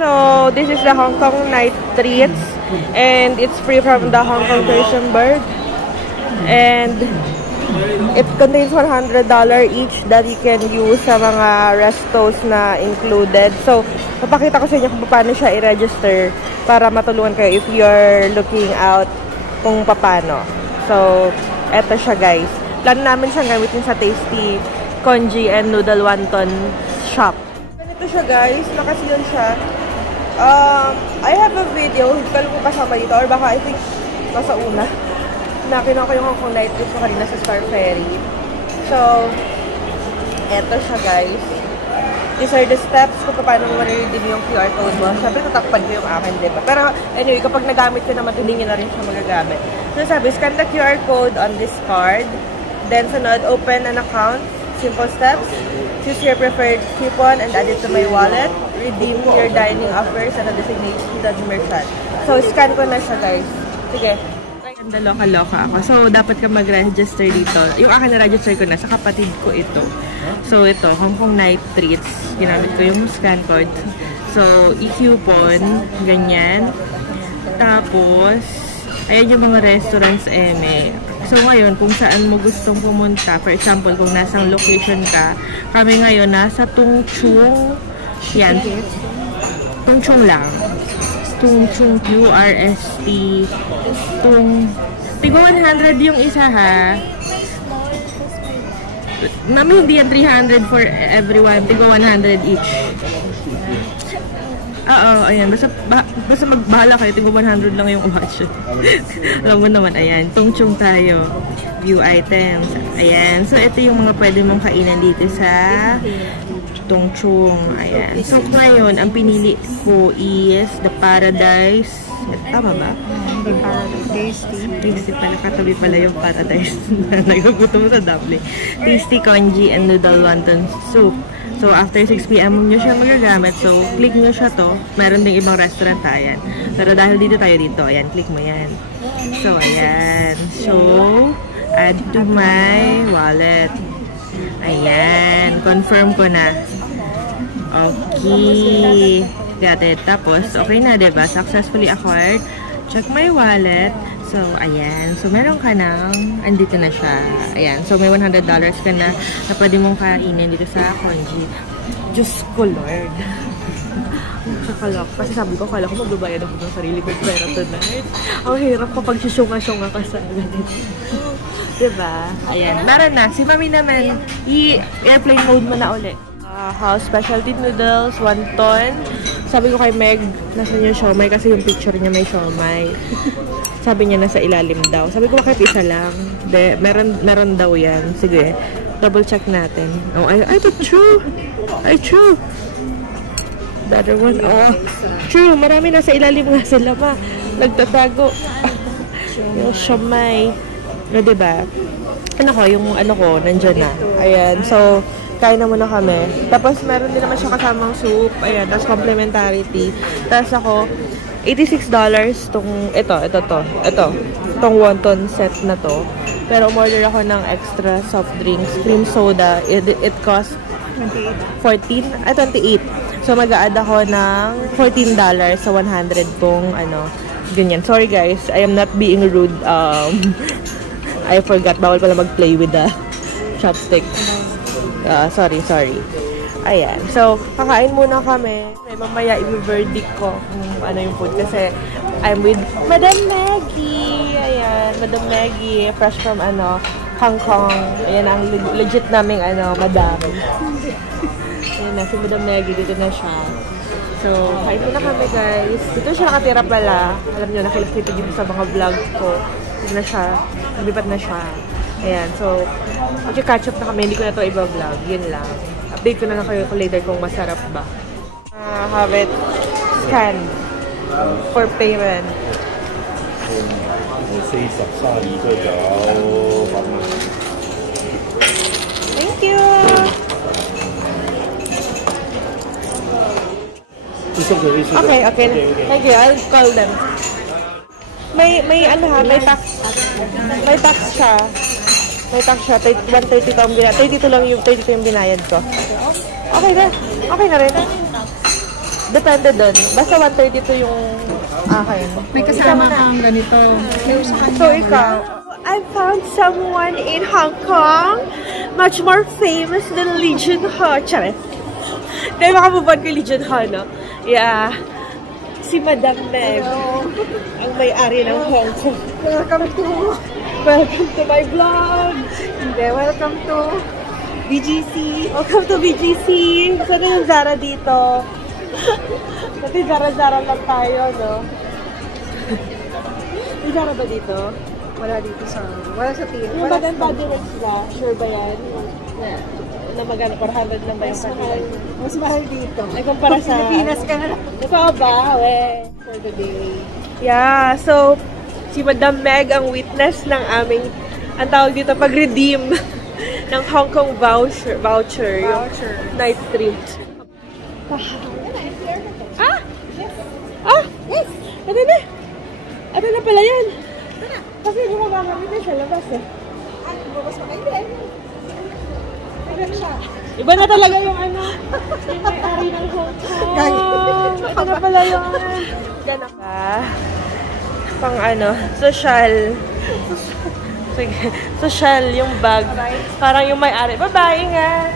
So, this is the Hong Kong night treats. And it's free from the Hong Kong tourism board. And it contains $100 each that you can use sa mga restos na included. So, papakita ko sa inyo kung paano siya i-register para matulungan kayo if you're looking out kung paano. So, eto siya guys. Plano namin siyang gamitin sa Tasty Congee and Noodle Wonton shop. Ganito siya guys. Nakasilon siya. I have a video. Hindi ko kung kasama dito or baka I think nasa una. Nakinuha ko yung Hong Kong night trip ko kanina sa Star Ferry. So, eto siya guys. These are the steps kung paano mo ma-redeem yung QR code mo. Siyempre, tatakpan ko yung akin, diba? Pero anyway, kapag nagamit ko naman, hindi nyo na rin siya magagamit. So, sabi, scan the QR code on this card. Then, sunod, open an account. Simple steps. Choose your preferred coupon and add it to my wallet. Redeem your dining offers at a designated merchant. So, scan ko na siya, guys. Sige. Ganda loka-loka ako. So, dapat ka mag-register dito. Yung akin na-register ko na, sa kapatid ko ito. So, ito, Hong Kong Night Treats. Ginamit ko yung scan code. So, i-coupon. Ganyan. Tapos, ayan yung mga restaurants, So, ngayon, kung saan mo gustong pumunta, for example, kung nasang location ka, kami ngayon nasa Tung Chung. Yan. Tung Chung lang. Tung Chung QRST. Tigo 100 yung isa, ha? Mami, hindi yan 300 for everyone. Tigo 100 each. Oo, ayan. Basta magbahala kayo. Tigo 100 lang yung watch. Alam mo naman, ayan. Tungchung tayo. View items. Ayan. So, ito yung mga pwede mong kainan dito sa Tungchung. Ayan. So, ngayon, ang pinili ko is the Paradise. Tama ba? The Paradise. Tasty pala. Katabi pala yung Paradise. Nagagutom sa dumpling. Tasty Congee and Noodle Wonton Soup. So, after 6 PM nyo siya magagamit. So, click nyo siya to. Meron ding ibang restaurant ayan. Pero dahil dito tayo dito, ayan, click mo yan. So, ayan. So, add to my wallet. Ayan. Confirm ko na. Okay. Got it. Tapos, okay na, diba? Successfully acquired. Check my wallet. So, ayan. So, meron ka ng, andito na siya. Ayan. So, may $100 ka na pwede mong kainin dito sa Congee. Diyos ko, Lord. Kakalak. Kasi sabi ko, kala ko magbabayad ako ng sarili ko pera tonight. Ang hirap kapag sisyunga-syunga ka sa ganito. Diba? Ayan. Meron na. Si Mami naman, i-airplane mode mo na ulit. House specialty noodles, wonton. Sabi ko kay Meg, nasan yung siomay kasi yung picture niya may siomay. Sabi niya nasa ilalim daw. Sabi ko bakit isa lang? De, meron daw yan. Sige, double check natin. Oh, ay, true. Ay, true. The other one, oh. True, marami nasa ilalim nga sila ma. Nagtatago. Yung siomay. No, diba? Ano ko, yung ano ko, nandyan na. Ayan, so, kain na muna kami. Tapos, meron din naman siya kasamang soup. Ayan, tapos complementarity. Tapos ako, $86 itong wonton set na to. Pero umorder ako ng extra soft drinks, cream soda. It cost 28. So, mag-a-add ako ng $14 sa 100 kong ano, ganyan. Sorry guys, I am not being rude. I forgot, bawal pala mag-play with the chopsticks. Sorry. Ayan. So, kakain muna kami. Mamaya, i-verdict ko kung ano yung food. Kasi, I'm with Madam Maggie. Ayan. Madam Maggie. Fresh from, Hong Kong. Ayan, ang legit naming, madam. Ayan na, si Madam Maggie. Dito na siya. So, kain muna kami, guys. Dito siya nakatira pala. Alam nyo, nakilas dito sa mga vlog ko. Dito na siya. Nabipat na siya. Ayan. So, catch up na kami. Hindi ko na ito iba-vlog. Yun lang. Update ko na lang kayo later kung masarap ba. Have it scanned for payment. Thank you! Okay. Thank you. I'll call them. May tax. May tax siya. May tax siya. 130 pa ang binayad. 32 yung binayad ko. Okay na rin. Depende dun. Basta 132 yung akin. May kasama kang ganito. So, ikaw? I found someone in Hong Kong much more famous than Lee Junho. Charis. Dahil makamubad kay Lee Junho, no? Yeah. Si Madam Meg. Ang may-ari ng Hong Kong. Welcome to my vlog. Hindi, welcome to BGC. Welcome to BGC. Saan yung Zara dito? Dati Zara-Zara lang tayo, no? May Zara ba dito? Wala dito sa... Wala sa team. Yung maganda din sila. Sure ba yan? Yeah. Na maganda, 400 lang ba yung kanila? Mas mahal dito. Ay, kumpara sa... Pilipinas ka na lang. Ito ba? For the day. Yeah, so, si Madam Meg ang witness ng aming, ang tawag dito, pag-redeem ng Hong Kong voucher. Yung night trip. Ah! Ah! Yes! Ano na? Ano na pala yan? Kasi hindi mo magamit na sa labas eh. Ay, bubos pa kayo. Iba na talaga yung ano, yung may-ari ng Hong Kong. Ito na pala yung dyan ka. Pang ano, social. Sige, social yung bag. Parang yung may-ari. Bye-bye, ingat!